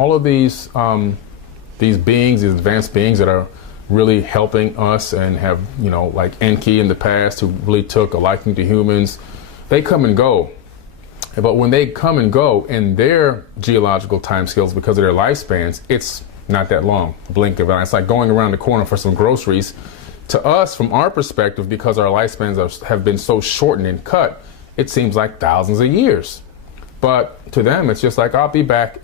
All of these beings, these advanced beings that are really helping us and have, like Enki in the past, who really took a liking to humans, they come and go. But when they come and go in their geological timescales, because of their lifespans, it's not that long, a blink of an eye. It's like going around the corner for some groceries. To us, from our perspective, because our lifespans have been so shortened and cut, it seems like thousands of years. But to them, it's just like, I'll be back,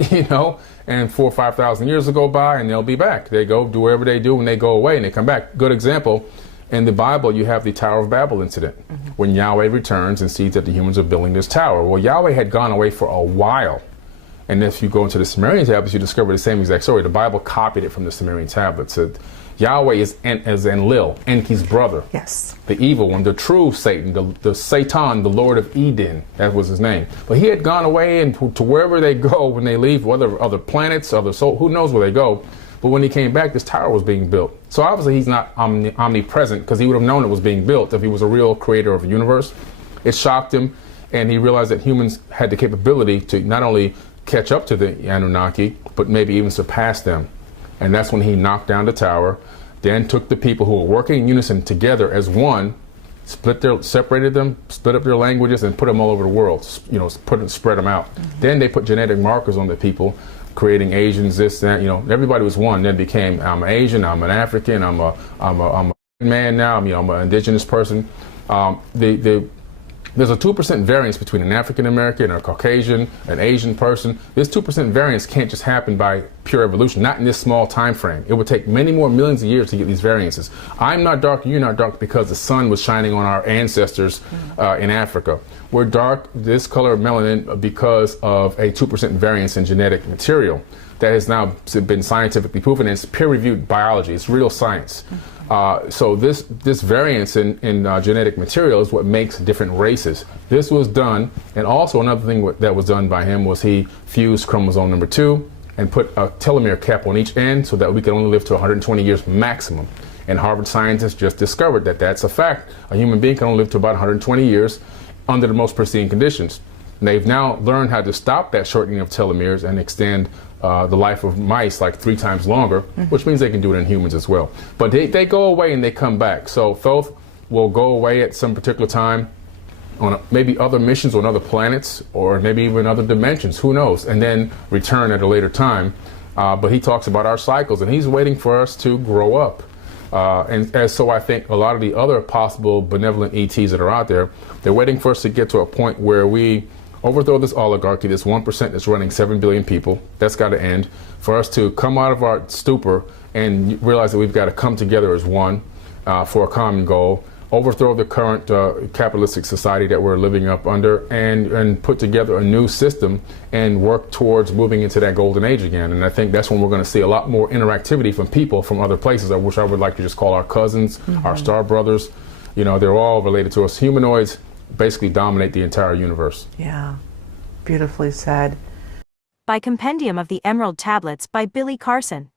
and 4,000 or 5,000 years will go by and they'll be back. They go do whatever they do and they go away and they come back. Good example, in the Bible, you have the Tower of Babel incident, when Yahweh returns and sees that the humans are building this tower. Well, Yahweh had gone away for a while. And if you go into the Sumerian tablets, you discover the same exact story. The Bible copied it from the Sumerian tablets. Yahweh is Enlil, Enki's brother. Yes. The evil one, the true Satan, the Satan, the Lord of Eden. That was his name. But he had gone away and to wherever they go when they leave, whether other planets, other soul, who knows where they go. But when he came back, this tower was being built. So obviously he's not omnipresent, because he would have known it was being built if he was a real creator of the universe. It shocked him, and he realized that humans had the capability to not only catch up to the Anunnaki, but maybe even surpass them. And that's when he knocked down the tower, then took the people who were working in unison together as one, separated them, split up their languages, and put them all over the world, spread them out. Then they put genetic markers on the people, creating Asians, this, that, everybody was one. Then became, I'm an Asian, I'm an African, I'm a man now, I'm an indigenous person. There's a 2% variance between an African American, a Caucasian, an Asian person. This 2% variance can't just happen by pure evolution, not in this small time frame. It would take many more millions of years to get these variances. I'm not dark, you're not dark, because the sun was shining on our ancestors in Africa. We're dark, this color of melanin, because of a 2% variance in genetic material that has now been scientifically proven. It's peer-reviewed biology, it's real science. So this variance in genetic material is what makes different races. This was done, and also another thing that was done by him was he fused chromosome number 2 and put a telomere cap on each end so that we could only live to 120 years maximum. And Harvard scientists just discovered that that's a fact. A human being can only live to about 120 years under the most pristine conditions. And they've now learned how to stop that shortening of telomeres and extend the life of mice like 3 times longer, which means they can do it in humans as well. But they go away and they come back. So Thoth will go away at some particular time on maybe other missions on other planets, or maybe even other dimensions, who knows, and then return at a later time. But he talks about our cycles, and he's waiting for us to grow up. And so I think a lot of the other possible benevolent ETs that are out there, they're waiting for us to get to a point where we overthrow this oligarchy, this 1% that's running 7 billion people. That's got to end. For us to come out of our stupor and realize that we've got to come together as one for a common goal, overthrow the current capitalistic society that we're living up under, and put together a new system and work towards moving into that golden age again. And I think that's when we're going to see a lot more interactivity from people from other places, which I would like to just call our cousins, our star brothers. They're all related to us. Humanoids basically dominate the entire universe. Yeah, beautifully said. By Compendium of the Emerald Tablets by Billy Carson.